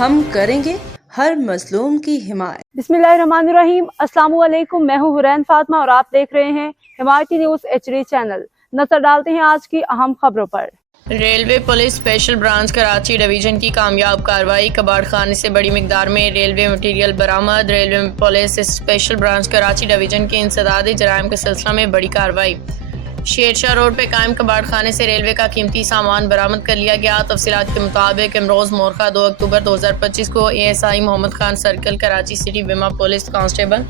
ہم کریں گے ہر مظلوم کی حمایت۔ बिस्मिल्लाहिर्रहमानिर्रहीम। अस्सलाम वालेकुम। मैं हूँ हुरैन फातिमा और आप देख रहे हैं हिमायती न्यूज़ HD चैनल। नजर डालते हैं आज की अहम खबरों पर। Railway police special branch Karachi division की कामयाब कार्रवाई, कबाड़ खाने से बड़ी मिकदार में रेलवे मटीरियल बरामद। Railway police special branch Karachi division के इंसदादी जराइम के सिलसिला में बड़ी कार्रवाई। शेरशाह रोड पे कायम कबाड़ खाने से रेलवे का कीमती सामान बरामद कर लिया गया। तफसीलात के मुताबिक इमरोज़ मोरखा 2 अक्टूबर 2025 को ASI Mohammad Khan circle Karachi city बीमा पुलिस कांस्टेबल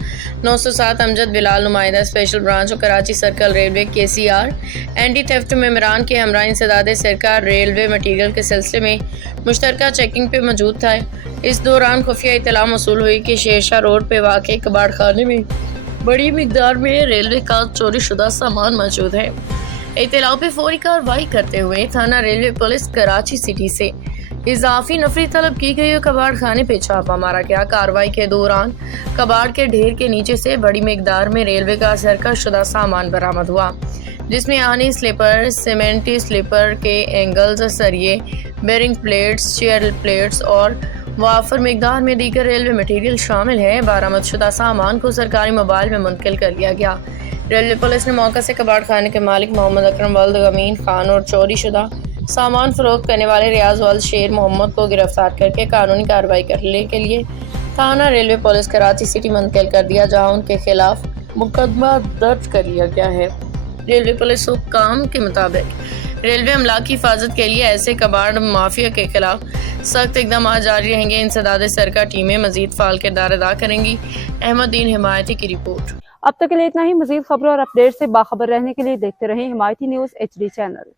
907 अमजद बिलाल नुमाइंदा स्पेशल ब्रांच और Karachi circle railway KCR anti theft मेमरान के हमरा इंसदाद सरकार रेलवे मटीरियल के सिलसिले में मुश्तरका चेकिंग पे मौजूद था। इस दौरान खुफिया इत्तला मौसूल हुई कि शेरशाह रोड पे वाक़ई कबाड़ खाने में बड़ी मिकदार में रेलवे का चोरी शुदा सामान मौजूद है। इत्तला पे फौरी कार्रवाई करते हुए थाना रेलवे पुलिस कराची सिटी से इजाफी नफरी तलब की गई और कबाड़ खाने पे छापा मारा गया। कार्रवाई के दौरान कबाड़ के ढेर के नीचे से बड़ी मिकदार में रेलवे का सरकश शुदा सामान बरामद हुआ, जिसमें आनी स्लीपर, सीमेंटी स्लीपर के एंगल्स, सरिये, बेरिंग प्लेट्स, चेयर प्लेट्स और वाफर मिकदार में दीगर रेलवे मटीरियल शामिल है। बरामद शुदा सामान को सरकारी मोबाइल में मुंतकिल कर लिया गया। रेलवे पुलिस ने मौके से कबाड़ खाने के मालिक मोहम्मद अकरम वल्द अमीन खान और चोरी शुदा सामान फरोख्त करने वाले रियाज वल्द शेर मोहम्मद को गिरफ्तार करके कानूनी कार्रवाई करने के लिए थाना रेलवे पुलिस कराची सिटी मुंतकिल कर दिया, जहाँ उनके खिलाफ मुकदमा दर्ज कर लिया गया है। रेलवे पुलिस हुक्काम के मुताबिक रेलवे अमला की हिफाजत के लिए ऐसे कबाड़ माफिया के खिलाफ सख्त इकदाम जारी रहेंगे। इंसदाद सरकार टीमें मजीद फाल किरदार अदा करेंगी। अहमदीन हिमायती की रिपोर्ट। अब तक के लिए इतना ही। मजीद खबरों और अपडेट से बाखबर रहने के लिए देखते रहें हिमायती न्यूज़ HD चैनल।